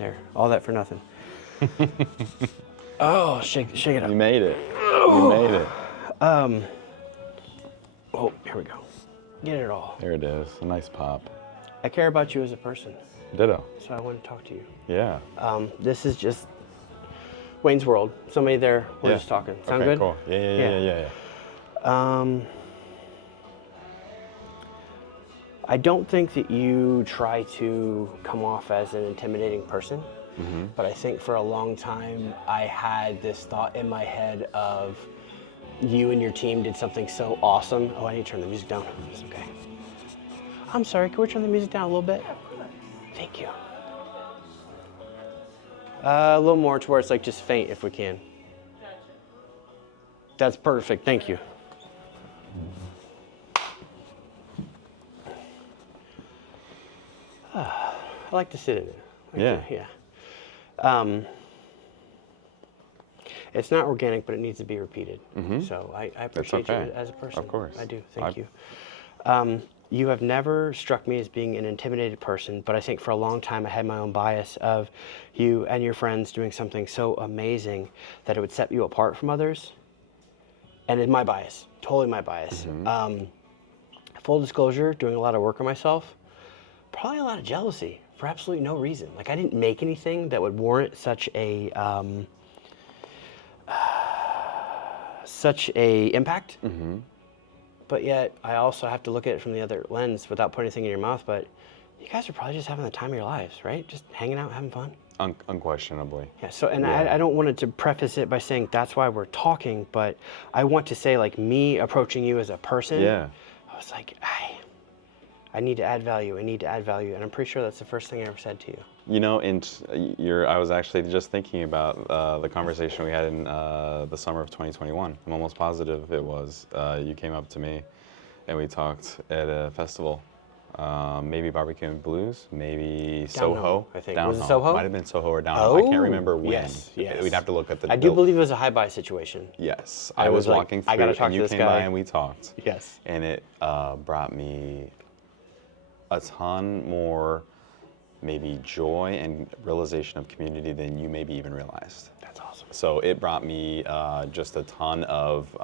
There, all that for nothing. Oh, shake it up. You made it. You made it. Oh, here we go. Get it all. There it is. A nice pop. I care about you as a person, Ditto. so I want to talk to you. Yeah. This is just Wayne's World. Somebody there, we're just talking. Sound okay, good? Cool. Yeah. I don't think that you try to come off as an intimidating person, but I think for a long time I had this thought in my head of you and your team did something so awesome. Oh, I need to turn the music down. It's okay. I'm sorry, can we turn the music down a little bit? Thank you. A little more to where it's like just faint if we can. That's perfect, thank you. I like to sit in it. Yeah. It's not organic, but it needs to be repeated. So I appreciate you as a person. Of course. I do, thank you. You have never struck me as being an intimidated person, but I think for a long time I had my own bias of you and your friends doing something so amazing that it would set you apart from others. And it's my bias, totally my bias. Full disclosure, doing a lot of work on myself, probably a lot of jealousy for absolutely no reason. Like I didn't make anything that would warrant such a impact. But yet I also have to look at it from the other lens without putting anything in your mouth. But you guys are probably just having the time of your lives, right? Just hanging out, having fun. Unquestionably. Yeah. So, and I don't want to preface it by saying that's why we're talking, but I want to say like me approaching you as a person. Yeah. I was like, I need to add value. I need to add value, and I'm pretty sure that's the first thing I ever said to you. You know, I was actually just thinking about the conversation we had in the summer of 2021. I'm almost positive it was. You came up to me, and we talked at a festival. Maybe Barbecue and Blues, maybe Down Soho. Home, I think. Down Was it Home. Soho? Might have been Soho or Down Home. I can't remember when. Yes. We'd have to look at the. I do believe it was a high-buy situation. Yes, I I was was like, walking I through, gotta talk and to you this came guy. by and we talked. Yes. And it brought me a ton more, maybe joy and realization of community than you maybe even realized. That's awesome. So it brought me just a ton of,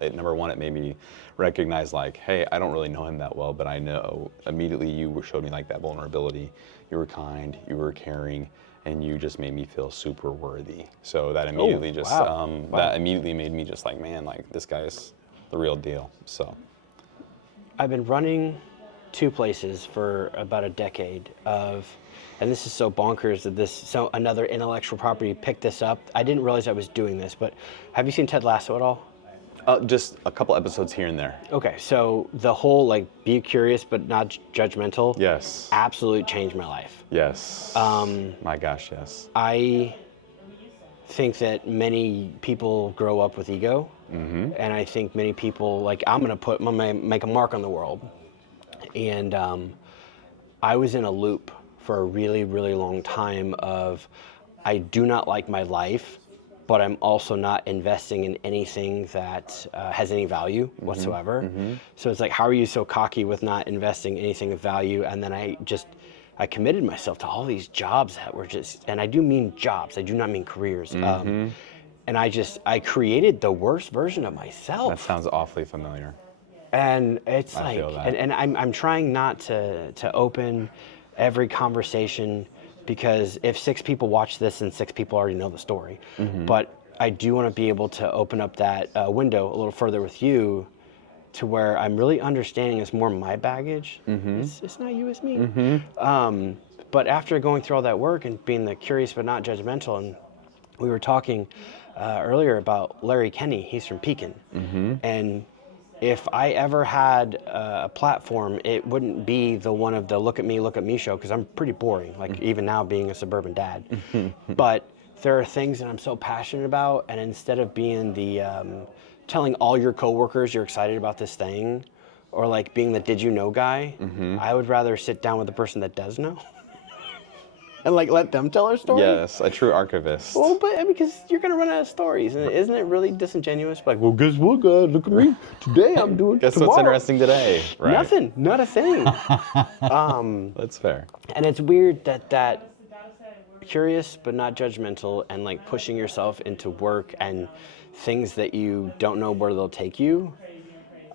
number one, it made me recognize like, hey, I don't really know him that well, but I know immediately you showed me like that vulnerability. You were kind, you were caring, and you just made me feel super worthy. So that immediately that immediately made me just like, man, like this guy's the real deal, so. I've been running 2 places for about a decade and this is so bonkers that another intellectual property picked this up. I didn't realize I was doing this, but have you seen Ted Lasso at all? Just a couple episodes here and there. Okay, so the whole like be curious but not judgmental. Yes. Absolutely changed my life. Yes. My gosh, yes. I think that many people grow up with ego, and I think many people like I'm gonna make a mark on the world. And I was in a loop for a really, really long time of I do not like my life, but I'm also not investing in anything that has any value whatsoever. So it's like, how are you so cocky with not investing anything of value? And then I committed myself to all these jobs that were just, and I do mean jobs, I do not mean careers. And I created the worst version of myself. That sounds awfully familiar. And it's I like, feel that. and I'm trying not to open every conversation because if 6 people watch this and 6 people already know the story, but I do want to be able to open up that window a little further with you to where I'm really understanding it's more my baggage. It's not you, it's me. But after going through all that work and being the curious but not judgmental, and we were talking earlier about Larry Kenney, he's from Pekin, and if I ever had a platform, it wouldn't be the one of the look at me show, because I'm pretty boring, like even now being a suburban dad. But there are things that I'm so passionate about, and instead of being the telling all your coworkers you're excited about this thing, or like being the did you know guy, I would rather sit down with the person that does know. And like let them tell our story? Yes, a true archivist. Well, but because you're going to run out of stories. And isn't it really disingenuous? Like, well, guess what, guys? Look at me. Today I'm doing Guess tomorrow. what's interesting today? Right. Nothing. Not a thing. That's fair. And it's weird that curious but not judgmental, and like pushing yourself into work and things that you don't know where they'll take you.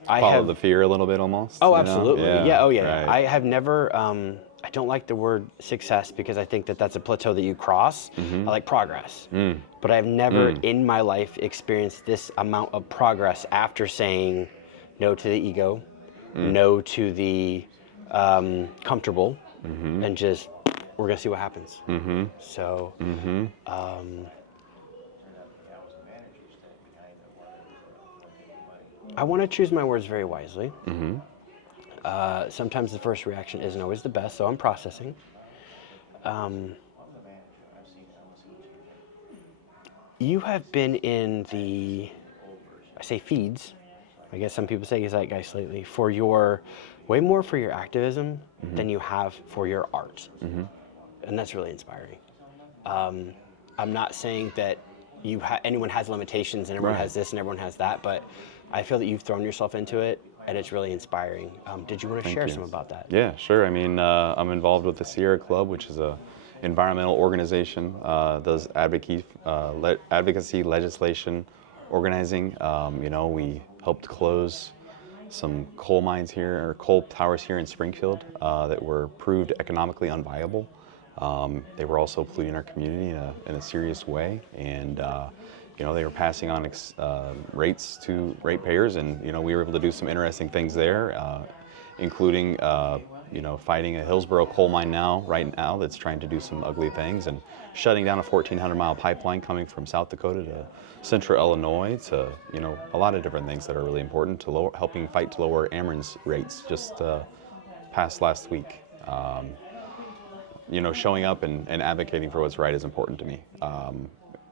Follow the fear a little bit almost. Oh, you know? absolutely. Yeah. Oh, yeah. Right. I have never. I don't like the word success because I think that that's a plateau that you cross. I like progress. But I've never in my life experienced this amount of progress after saying no to the ego, no to the comfortable, and just we're gonna see what happens. So. I want to choose my words very wisely. Sometimes the first reaction isn't always the best, so I'm processing. You have been in the, I say feeds, I guess some people say zeitgeist lately, for your, way more for your activism than you have for your art. And that's really inspiring. I'm not saying that anyone has limitations and everyone has this and everyone has that, but I feel that you've thrown yourself into it, and it's really inspiring. Did you want to share some about that? Yeah, sure. I mean, I'm involved with the Sierra Club, which is a environmental organization, does advocacy, legislation, organizing. You know, we helped close some coal mines here, or coal towers here in Springfield that were proved economically unviable. They were also polluting our community in a serious way, and you know, they were passing on rates to ratepayers, and you know, we were able to do some interesting things there, including you know, fighting a Hillsborough coal mine right now that's trying to do some ugly things, and shutting down a 1,400-mile pipeline coming from South Dakota to Central Illinois, to, you know, a lot of different things that are really important to helping fight to lower Ameren's rates. Just passed last week. You know, showing up and advocating for what's right is important to me.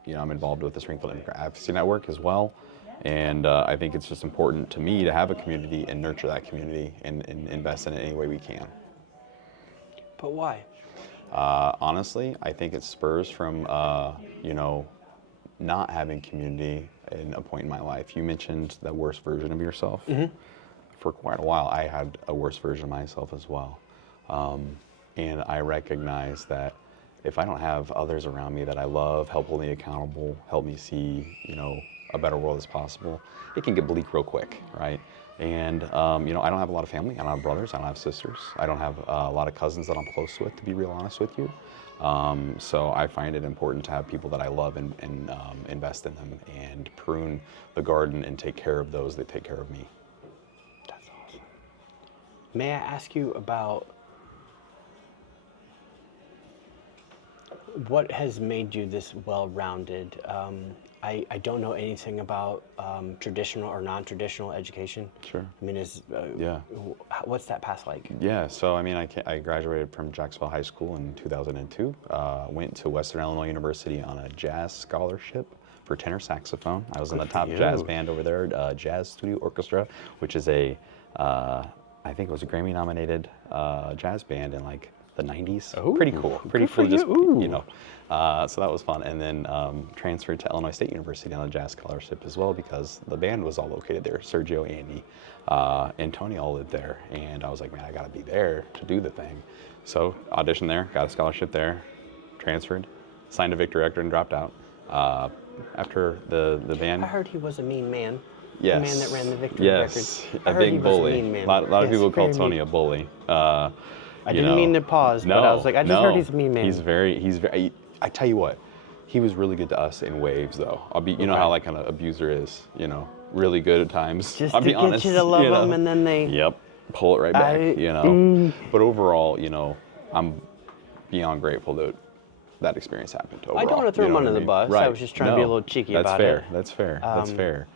You know, I'm involved with the Springfield Immigrant Advocacy Network as well, and I think it's just important to me to have a community and nurture that community and invest in it any way we can. But why? Honestly, I think it spurs from, you know, not having community in a point in my life. You mentioned the worst version of yourself. For quite a while, I had a worse version of myself as well. And I recognize that if I don't have others around me that I love, help hold me accountable, help me see, you know, a better world as possible, it can get bleak real quick, right? And, you know, I don't have a lot of family. I don't have brothers. I don't have sisters. I don't have a lot of cousins that I'm close with, to be real honest with you. So I find it important to have people that I love and invest in them and prune the garden and take care of those that take care of me. That's awesome. May I ask you about what has made you this well-rounded? I don't know anything about traditional or non-traditional education. Sure. I mean, what's that path like? Yeah, so I mean, I graduated from Jacksonville High School in 2002. Went to Western Illinois University on a jazz scholarship for tenor saxophone. I was in the top jazz band over there, Jazz Studio Orchestra, which is I think it was a Grammy-nominated jazz band in like the 90s. Oh, pretty cool. Pretty cool. Just, you. you know, so that was fun. And then transferred to Illinois State University on a jazz scholarship as well, because the band was all located there. Sergio, Andy, Antonio all lived there, and I was like, man, I got to be there to do the thing. So auditioned there, got a scholarship there, transferred, signed a Victor Rector, and dropped out. After the band. I heard he was a mean man. Yes. The man that ran the Victory Records. Yes, I a heard he big was bully. a mean man. A lot of people call very Tony mean. a bully. I didn't mean to pause, but I was like, I just heard he's a mean man. He's very, I tell you what, he was really good to us in waves though. You know how like kind of abuser is, you know, really good at times. Just I'll to be get honest, you to love you know. them, and then they... Yep, pull it right back, you know. But overall, you know, I'm beyond grateful that that experience happened overall. I don't want to throw him under the bus. Right. I was just trying to be a little cheeky about it. That's fair. That's fair.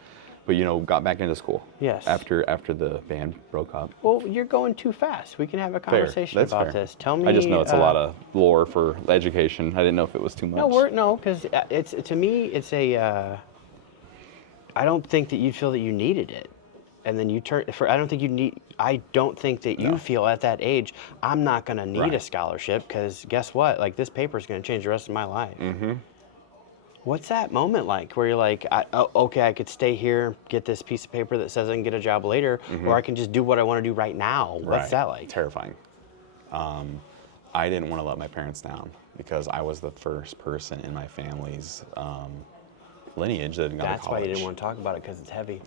But you know, got back into school. Yes. After the band broke up. Well, you're going too fast. We can have a conversation That's about fair. this. Tell me. I just know it's a lot of lore for education. I didn't know if it was too much. No, because it's, to me, it's a. I don't think that you feel that you needed it, and then you turn. I don't think you need. I don't think that you feel at that age, I'm not going to need a scholarship, because guess what? Like, this paper is going to change the rest of my life. What's that moment like where you're like, okay, I could stay here, get this piece of paper that says I can get a job later, or I can just do what I want to do right now? What's that like? Terrifying. I didn't want to let my parents down because I was the first person in my family's lineage that got to college. That's why you didn't want to talk about it, because it's heavy.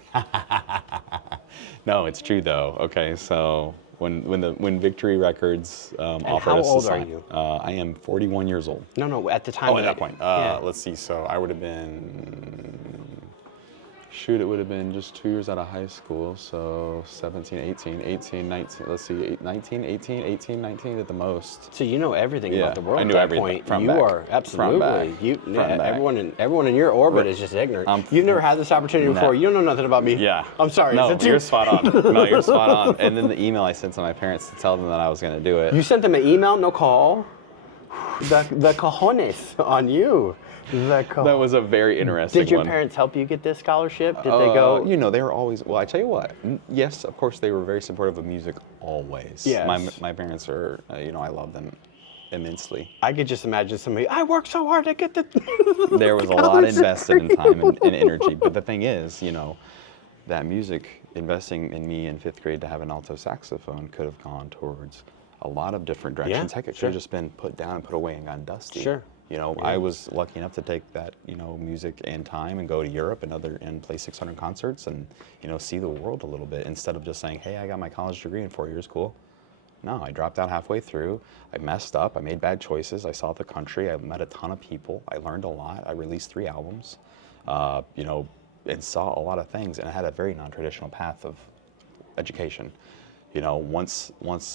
No, it's true though. Okay, so when Victory Records offered how us old to are sign, you? I am 41 years old. No, at the time. Oh, at that point. Yeah. Let's see. So I would have been, it would have been just 2 years out of high school. So 17, 18, 19, let's see, 19, 18, 19 at the most. So you know everything about the world I knew at that everything. point. Front, You back. are absolutely. Front, back. Everyone in your orbit is just ignorant. You've never had this opportunity No. before. You don't know nothing about me. Yeah. I'm sorry. No, Is it too- you're spot on. No, you're spot on. And then the email I sent to my parents to tell them that I was going to do it. You sent them an email, no call. The cojones on you. That was a very interesting one. Did your parents help you get this scholarship? Did they go? You know, they were always, well, I tell you what, yes, of course, they were very supportive of music always. Yes. My parents are, you know, I love them immensely. I could just imagine somebody, I worked so hard to get the There was a lot invested in time and energy. But the thing is, you know, that music, investing in me in 5th grade to have an alto saxophone could have gone towards a lot of different directions. Yeah, Heck, it should sure. have just been put down and put away and gone dusty. Sure. You know, I was lucky enough to take that, you know, music and time and go to Europe and play 600 concerts and, you know, see the world a little bit instead of just saying, hey, I got my college degree in 4 years, cool. No, I dropped out halfway through. I messed up. I made bad choices. I saw the country. I met a ton of people. I learned a lot. I released 3 albums, you know, and saw a lot of things. And I had a very non-traditional path of education. You know, once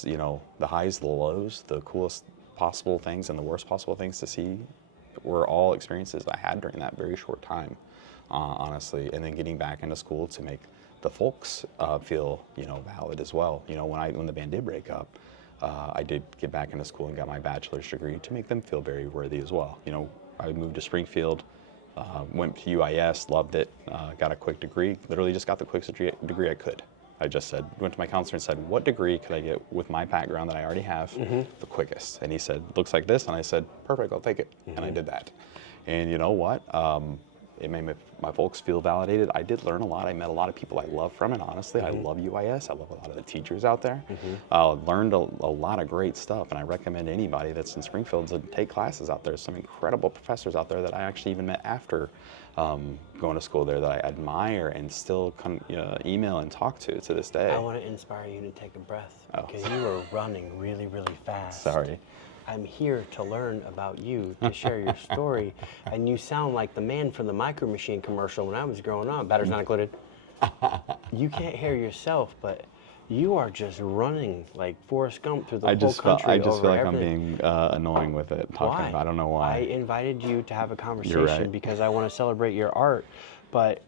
you know, the highs, the lows, the coolest possible things and the worst possible things to see were all experiences I had during that very short time, honestly. And then getting back into school to make the folks feel, you know, valid as well. You know, when the band did break up, I did get back into school and got my bachelor's degree to make them feel very worthy as well. You know, I moved to Springfield, went to UIS, loved it, got a quick degree, literally just got the quickest degree I could. I just went to my counselor and said, what degree could I get with my background that I already have the quickest? And he said, looks like this. And I said, perfect, I'll take it. And I did that. And you know what? It made my folks feel validated. I did learn a lot. I met a lot of people I love from it, honestly. I love UIS. I love a lot of the teachers out there. Learned a lot of great stuff. And I recommend anybody that's in Springfield to take classes out there. There's some incredible professors out there that I actually even met after going to school there that I admire and still email and talk to this day. I want to inspire you to take a breath because you are running really, really fast. Sorry. I'm here to learn about you, to share your story, and you sound like the man from the Micro Machine commercial when I was growing up. Batteries not included. You can't hear yourself, but you are just running like Forrest Gump through the whole country. I just feel like everything. I'm being annoying with it, talking about. I don't know why. I invited you to have a conversation right. because I want to celebrate your art, but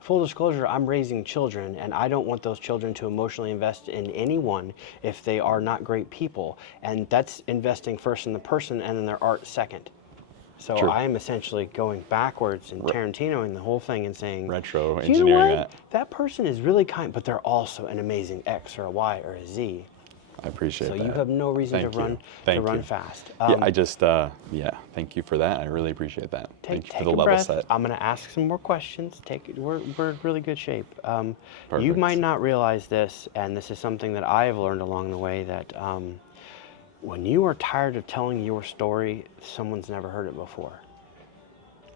full disclosure, I'm raising children, and I don't want those children to emotionally invest in anyone if they are not great people, and that's investing first in the person and then their art second. So True. I am essentially going backwards and Tarantinoing the whole thing and saying, Retro you know engineering what? That person is really kind, but they're also an amazing X or a Y or a Z. I appreciate that. So you have no reason to run fast. Yeah, thank you for that. I really appreciate that. Thank you Take for the a level breath. set. I'm going to ask some more questions. We're in really good shape. You Perfect. might not realize this, and this is something that I have learned along the way, that when you are tired of telling your story, someone's never heard it before.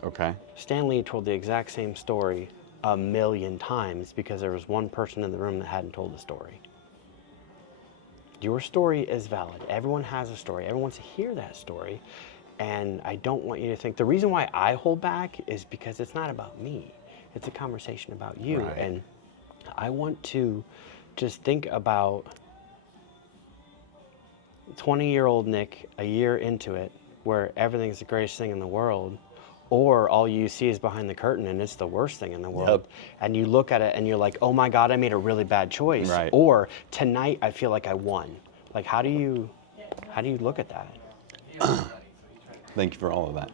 Okay. Stan Lee told the exact same story 1,000,000 times because there was one person in the room that hadn't told the story. Your story is valid. Everyone has a story. Everyone wants to hear that story. And I don't want you to think, the reason why I hold back is because it's not about me. It's a conversation about you. Right. And I want to just think about 20-year-old Nick a year into it, where everything's the greatest thing in the world, or all you see is behind the curtain and it's the worst thing in the world. Yep. And you look at it and you're like, oh my God, I made a really bad choice. Right. Or tonight I feel like I won. Like, how do you look at that? Thank you for all of that.